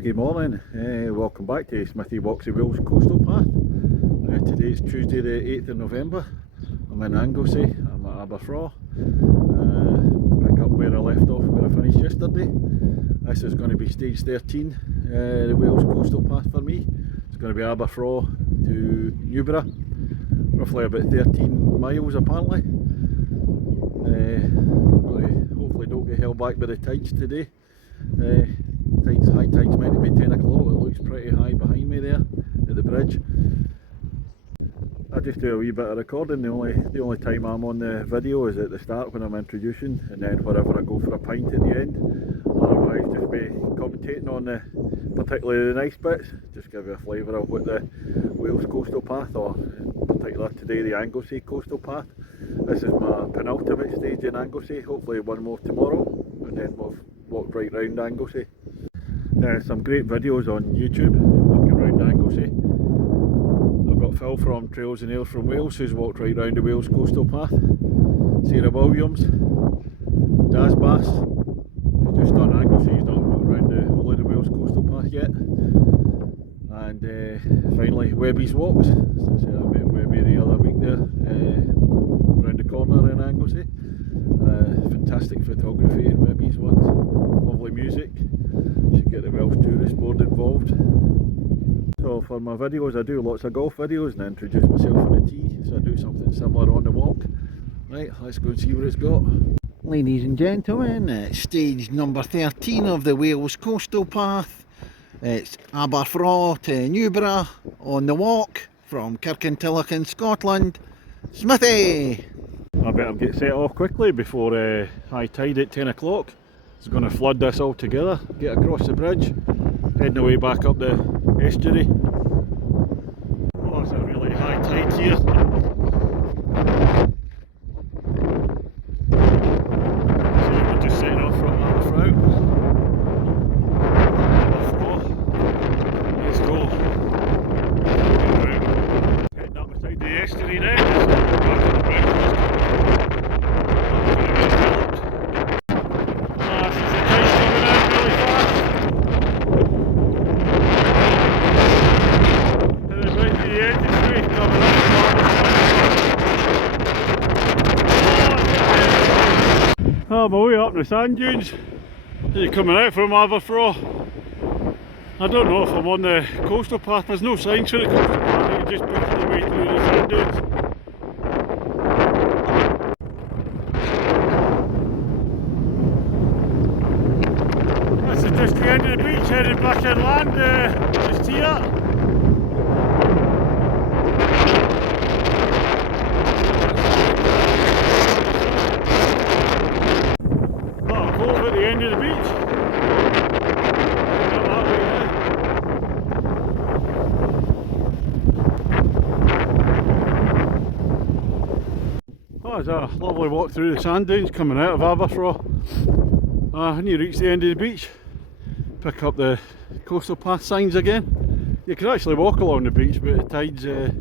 Good morning, welcome back to Smithy Walks the Wales Coastal Path. Today is Tuesday the 8th of November. I'm in Anglesey, I'm at Aberffraw. Pick up where I left off, where I finished yesterday. This is going to be stage 13, the Wales Coastal Path for me. It's going to be Aberffraw to Newborough, roughly about 13 miles apparently. Hopefully don't get held back by the tides today. High tide's meant to be 10 o'clock, it looks pretty high behind me there at the bridge. I just do a wee bit of recording, the only time I'm on the video is at the start when I'm introducing, and then wherever I go for a pint at the end. Otherwise just be commentating on particularly the nice bits, just give you a flavour of what the Wales Coastal Path, or in particular today the Anglesey Coastal Path. This is my penultimate stage in Anglesey, hopefully one more tomorrow, and then we'll walk right round Anglesey. Some great videos on YouTube walking around Anglesey. I've got Phil from Trails and Ales from Wales who's walked right round the Wales Coastal Path. Sarah Williams, Daz Bass, who's just done Anglesey, he's not walked around the whole of the Wales Coastal Path yet. And finally Webby's Walks. I met Webby the other week there, around the corner in Anglesey. Fantastic photography in Webby's ones, lovely music. Should get the Welsh Tourist Board involved. So for my videos I do lots of golf videos and I introduce myself on the tee, so I do something similar on the walk. Right, let's go and see what it's got. Ladies and gentlemen, it's stage number 13 of the Wales Coastal Path. It's Aberffraw to Newborough on the walk from Kirkintilloch in Scotland. Smithy! I better get set off quickly before high tide at 10 o'clock. It's going to flood this all together, get across the bridge, heading away back up the estuary. Oh, it's a really high tide here. So we're just setting off from Aberffraw. Let's go. Heading up beside the estuary now. Back on the bridge. I'm way up in the sand dunes. Coming out from Aberffraw. I don't know if I'm on the coastal path, there's no signs for the coastal path, you can just push the way through the sand dunes. This is just the end of the beach, heading back inland, just here. At the end of the beach. That way now. Oh, it's a lovely walk through the sand dunes coming out of Aberffraw. When you reach the end of the beach, pick up the coastal path signs again. You can actually walk along the beach, but the tide's a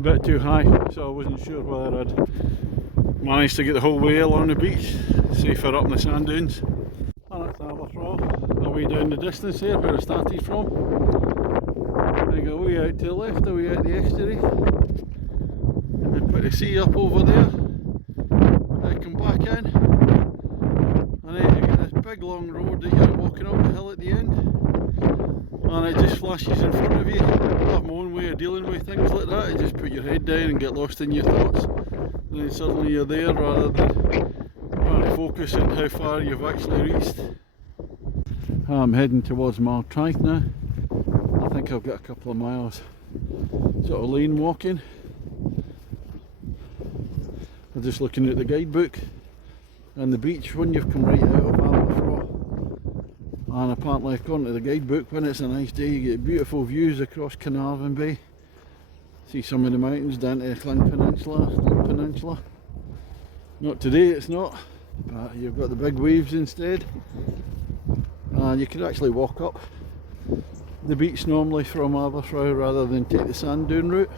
bit too high, so I wasn't sure whether I'd managed to get the whole way along the beach, safer up in the sand dunes. And that's Aberffraw, away down the distance there where I started from. I go way out to the left, away out the estuary, and then put the sea up over there. I come back in, and then you get this big long road that you're walking up the hill at the end, and it just flashes in front of you. I have my own way of dealing with things like that. You just put your head down and get lost in your thoughts, and then suddenly you're there rather than trying to focus on how far you've actually reached. I'm heading towards Martraith now. I think I've got a couple of miles sort of lane walking. I'm just looking at the guidebook and the beach when you've come right out of Aberffraw. And apparently according to the guidebook, when it's a nice day you get beautiful views across Carnarvon Bay. See some of the mountains down to Llyn Peninsula. Not today it's not, but you've got the big waves instead. And you could actually walk up the beach normally from Aberffraw rather than take the sand dune route.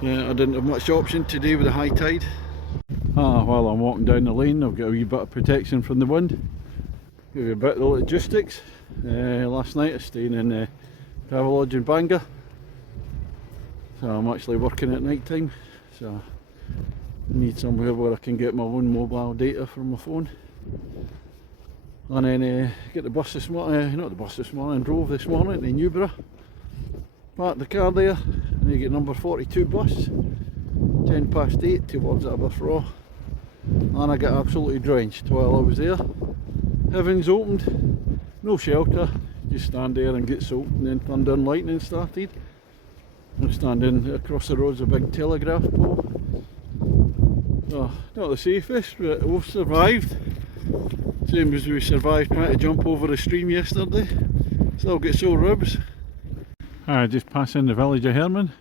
Yeah, I didn't have much option today with the high tide. While I'm walking down the lane I've got a wee bit of protection from the wind. Give you a bit of the logistics. last night. I was staying in Travelodge in Bangor, so I'm actually working at night time, so I need somewhere where I can get my own mobile data from my phone. And then get the bus this morning, not the bus this morning, drove this morning to Newborough, parked the car there, and you get number 42 bus, 10 past 8 towards Aberffraw, and I got absolutely drenched while I was there. Heavens opened, no shelter, just stand there and get soaked, and then thunder and lightning started. I'm standing across the road's a big telegraph pole. So, not the safest, but we've survived. Same as we survived trying to jump over the stream yesterday. Still get sore ribs. Just passing the village of Herman.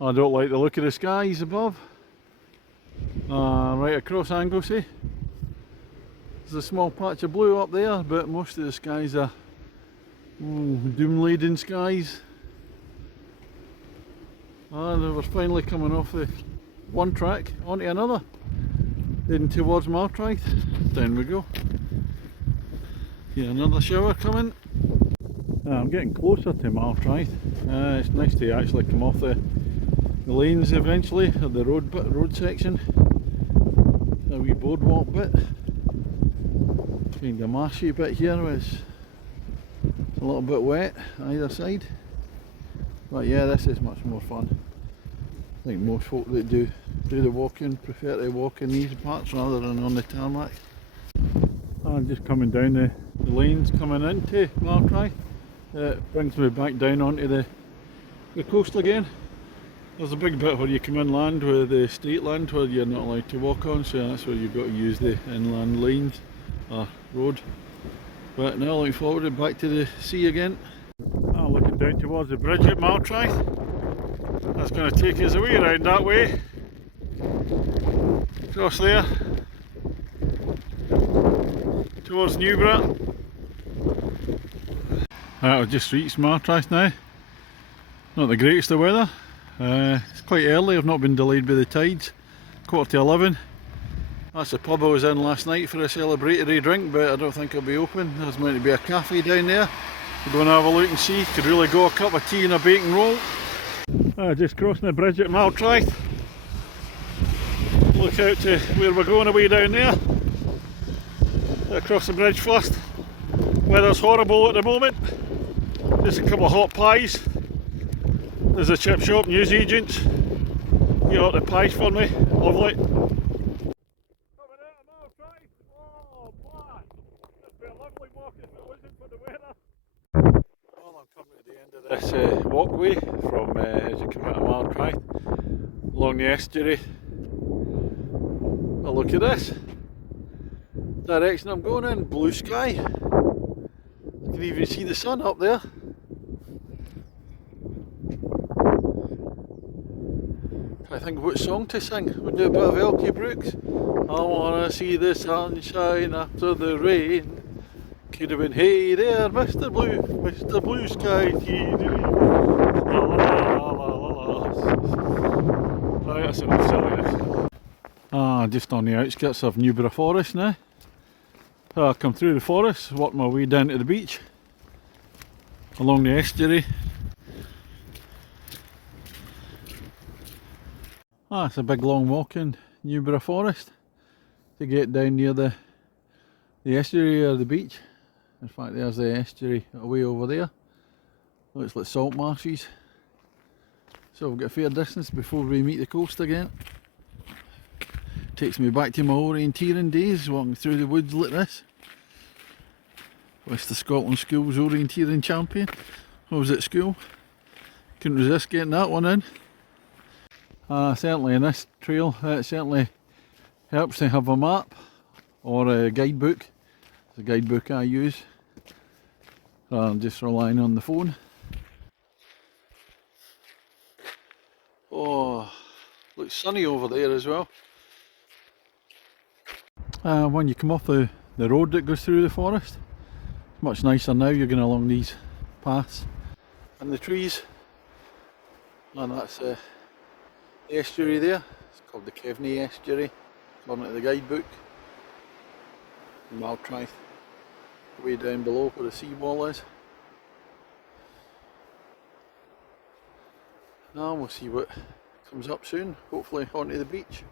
I don't like the look of the skies above. Right across Anglesey. There's a small patch of blue up there, but most of the skies are doom-laden skies. And we're finally coming off the one track onto another, heading towards Martraith. Down we go. Yeah, another shower coming. I'm getting closer to Martraith. It's nice to actually come off the lanes eventually, or the road section. A wee boardwalk bit. Kind of marshy bit here, where it's a little bit wet either side. But yeah, this is much more fun. I think most folk that do the walking prefer to walk in these parts rather than on the tarmac. I'm just coming down the lanes coming into Martraith. It brings me back down onto the coast again. There's a big bit where you come inland with the state land where you're not allowed to walk on, so that's where you've got to use the inland lanes or road. But now looking forward to back to the sea again. Looking down towards the bridge at Martraith. That's going to take us away around that way. Across there. Towards Newborough. I've just reached Martraith now. Not the greatest of weather. It's quite early, I've not been delayed by the tides. 11:15. That's the pub I was in last night for a celebratory drink, but I don't think it'll be open. There's meant to be a cafe down there. We're going to have a look and see. Could really go a cup of tea and a bacon roll. Just crossing the bridge at Martraith. Look out to where we're going away down there. Across the bridge first. Weather's horrible at the moment. Just a couple of hot pies. There's a chip shop, newsagents. Get out the pies for me. Lovely. Coming out of Martraith. Oh man, it'd be a lovely walk if it wasn't for the weather. Well, I'm coming to the end of this walkway from as you come out of Martraith along the estuary. Well, look at this. Direction I'm going in, blue sky. You can even see the sun up there. I think what song to sing. We'll do a bit of Elkie Brooks. I wanna see the sunshine after the rain. Could have been, hey there, Mr. Blue Sky. La la la la la. Right, that's enough silliness. Just on the outskirts of Newborough Forest now. So I come through the forest, work my way down to the beach, along the estuary. It's a big long walk in Newborough Forest to get down near the estuary or the beach. In fact, there's the estuary away over there. Looks like salt marshes. So we've got a fair distance before we meet the coast again. Takes me back to my orienteering days, walking through the woods like this. West of Scotland School's orienteering champion. I was at school. Couldn't resist getting that one in. Certainly in this trail, it certainly helps to have a map or a guidebook. It's a guidebook I use rather than just relying on the phone. Oh, looks sunny over there as well. When you come off the road that goes through the forest, much nicer now. You're going along these paths and the trees, and that's the estuary there. It's called the Kevney Estuary according to the guidebook. Martraith. way down below where the seawall is. Now we'll see what comes up soon, hopefully onto the beach.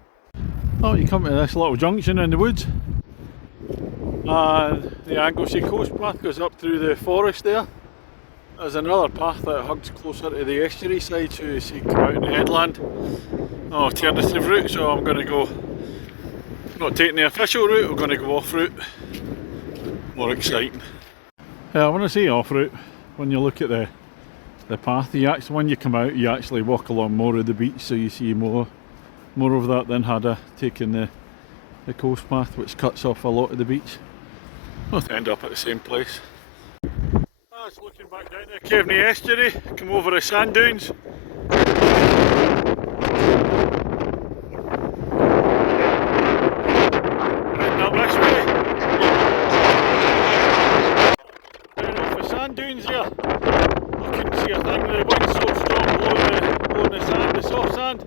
Oh, you come to this little junction in the woods, and the Anglesey coast path goes up through the forest there. There's another path that hugs closer to the estuary side, so you see come out in the headland. Alternative route, so I'm going to go, not taking the official route, we're going to go off route. More exciting. Yeah, when I say off route, when you look at the path, when you come out you actually walk along more of the beach, so you see more of that than had I taken the coast path, which cuts off a lot of the beach. We'll end up at the same place. That's looking back down the Caveney estuary, come over the sand dunes. Heading up this way. Down off the sand dunes here. I couldn't see a thing, the wind's so strong blowing the sand, the soft sand.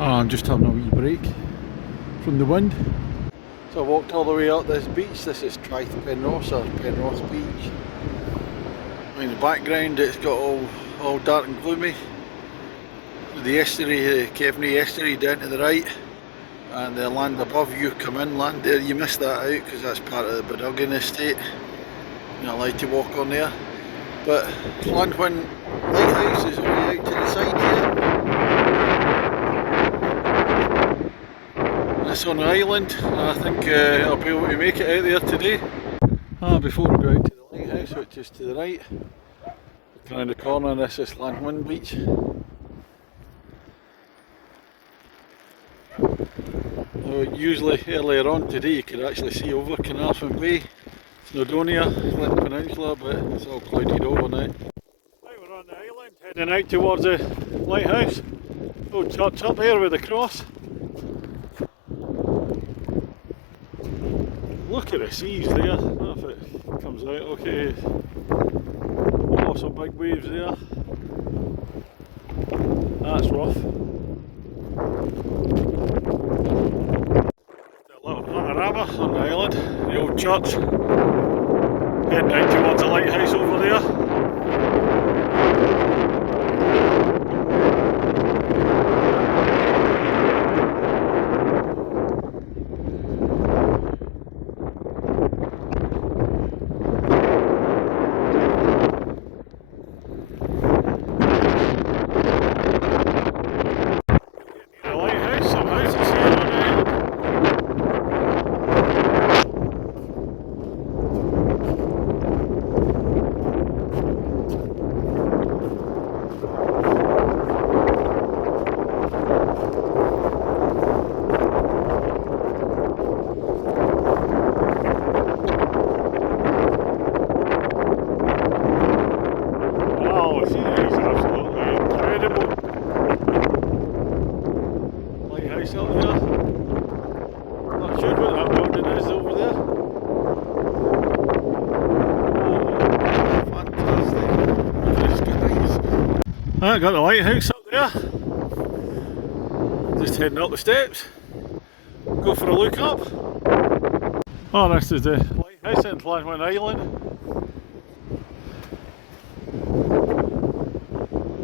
I'm just having a wee break from the wind. So I walked all the way up this beach. This is Traeth Penrose, or Penrose Beach. In the background it's got all dark and gloomy. The estuary, the Caveney estuary down to the right, and the land above you come inland there. You missed that out because that's part of the Beduggan estate. You're not allowed to walk on there. But Llanwhin Lighthouse is way out to the side here. It's on an island. I think I'll be able to make it out there today. Before we go out to the lighthouse, which is to the right, looking around the corner, this is Llanwhin Beach. Usually earlier on today you could actually see over Carnarvon Bay, Snowdonia, Flint Peninsula, but it's all clouded over now. Right, we're on the island, heading out towards the lighthouse. Old church up there with the cross. Look at the seas there. I don't know if it comes out okay. Oh, some big waves there. That's rough. A little panorama on the island, the old church. Heading out towards the lighthouse over there. I got the lighthouse up there. Just heading up the steps. Go for a look up. Oh, this is the lighthouse in Llanwhin Island.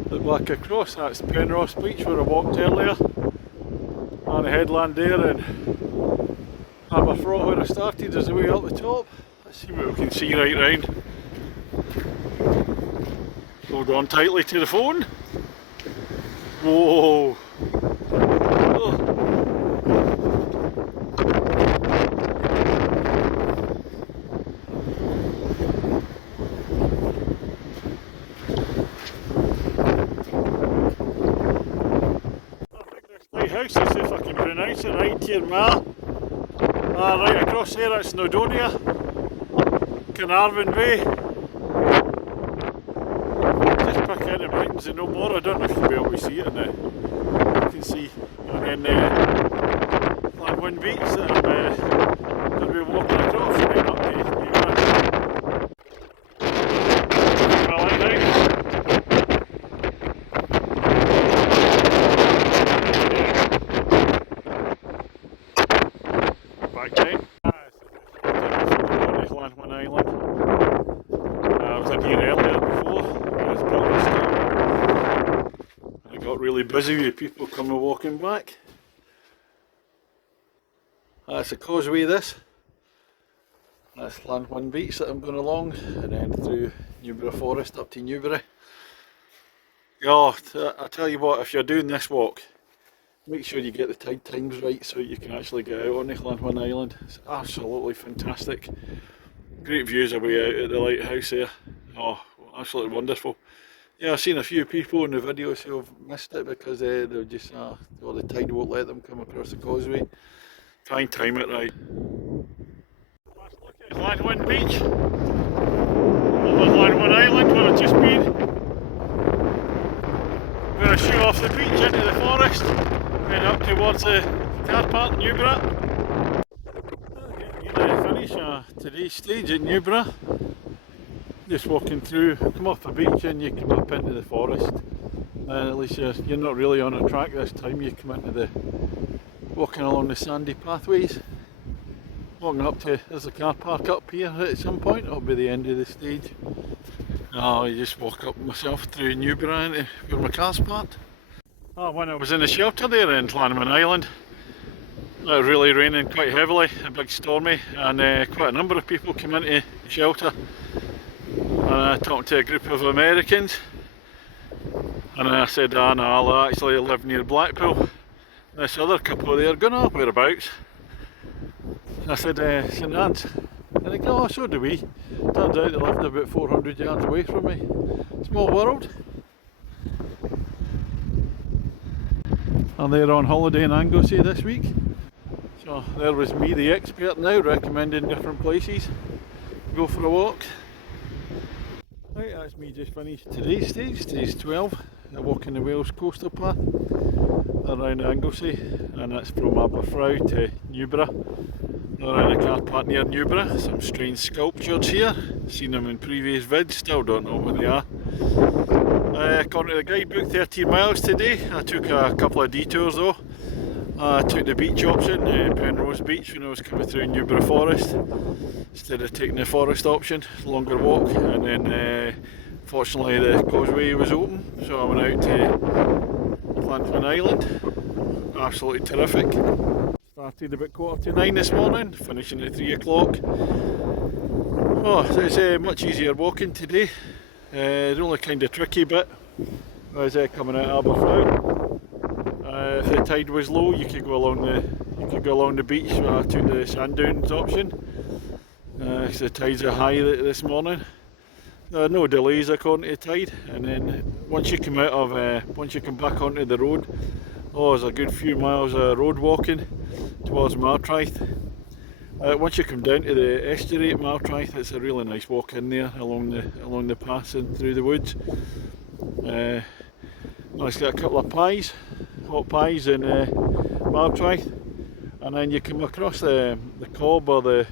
Look back across, that's Penrose Beach where I walked earlier. And the headland there, and Aberffraw where I started is the way up the top. Let's see what we can see right round. Hold on tightly to the phone. Whoa! Oh. Lighthouse, let's see if I can pronounce it right here, Ma. Right across there, that's Snowdonia, Carnarvon Bay. Just back in the mountains and no more. I don't know if you'll be able to see it in there. You can see, and then Llanwhin Beach that I'm going to be walking across and then up to the lighthouse. walked in here earlier before. It's probably still. It got really busy with people coming walking back. That's the causeway this. That's Llanwyn Beach that I'm going along, and then through Newborough Forest up to Newborough. Oh, I tell you what, if you're doing this walk, make sure you get the tide times right so you can actually get out on the Llanwyn Island. It's absolutely fantastic. Great views away out at the lighthouse there. Oh, absolutely wonderful. Yeah, I've seen a few people in the videos who have missed it because they're just, well, the tide won't let them come across the causeway. Try and time it right. Let's look at Llanwyn Beach. Over Llanwyn Island where I've just been. I'm going to shoot off the beach into the forest and up towards the car park, Newborough. Finish today's stage at Newborough. Just walking through, come off the beach and you come up into the forest. And at least you're not really on a track this time, you come into the, walking along the sandy pathways. Walking up to, there's a car park up here at some point, it'll be the end of the stage. Oh, you just walk up myself through Newborough into where my car's parked. Oh, when I was in the shelter there in Llanwyn Island, it was really raining quite heavily, a big stormy, and quite a number of people came into the shelter. And I talked to a group of Americans, and I said, no, I'll actually live near Blackpool. And this other couple there going, oh, whereabouts? And I said, St Anne's. And they go, oh, so do we. Turns out they lived about 400 yards away from me. Small world. And they're on holiday in Anglesey this week. So there was me, the expert now, recommending different places. Go for a walk. Right, that's me just finished today's stage 12. I'm walking the Wales coastal path around Anglesey, and that's from Aberffraw to Newborough. Around a car park near Newborough. Some strange sculptures here. Seen them in previous vids, still don't know what they are. According to the guidebook, 13 miles today. I took a couple of detours though. I took the beach option, Penrose Beach, when I was coming through Newborough Forest, instead of taking the forest option, longer walk, and then fortunately the causeway was open, so I went out to Llanwyn Island. Absolutely terrific. Started about 8:45 this morning, finishing at 3 o'clock. Oh, so it's much easier walking today. The only kind of tricky bit was coming out of Aberffraw. If the tide was low, you could go along the beach. So I took the sand dunes option. Because the tides are high this morning. No delays according to the tide. And then once you come back onto the road, there's a good few miles of road walking towards Martraith. Once you come down to the estuary at Martraith, it's a really nice walk in there along the paths and through the woods. Nice, got a couple of pies, hot pies in Martraith, and then you come across the cob or the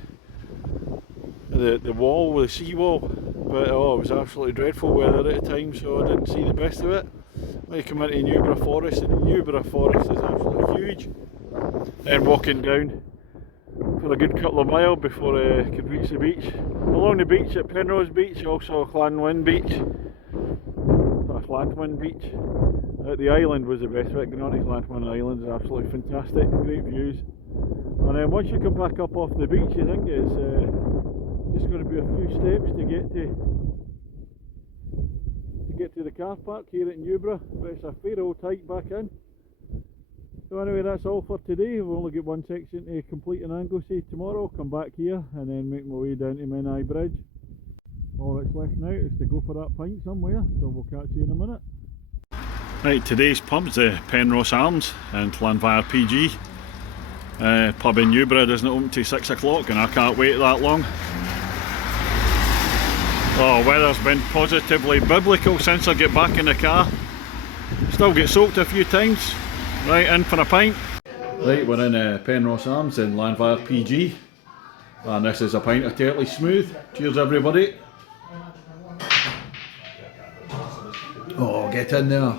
wall, the sea wall. But it was absolutely dreadful weather at the time, so I didn't see the best of it. When you come into Newborough Forest, and Newborough Forest is absolutely huge. And walking down for a good couple of miles before I could reach the beach. Along the beach at Penrose Beach, also Llanwyn Beach. That's Llanwyn Beach. The island was the best bit. Going on to Llanwyn Island is absolutely fantastic, great views. And then once you come back up off the beach, you think it's just going to be a few steps to get to the car park here at Newborough, but it's a fair old hike back in. So anyway, that's all for today. We've only got one section to complete in Anglesey tomorrow. Come back here and then make my way down to Menai Bridge. All that's left now is to go for that pint somewhere, so we'll catch you in a minute. Right, today's pub's the Penrose Arms and Llanfair PG. Pub in Newborough doesn't open till 6 o'clock and I can't wait that long. Oh, weather's been positively biblical since I get back in the car. Still get soaked a few times. Right, in for a pint. Right, we're in Penrose Arms in Llanfair PG. And this is a pint of Tetley Smooth. Cheers everybody. Oh, get in there.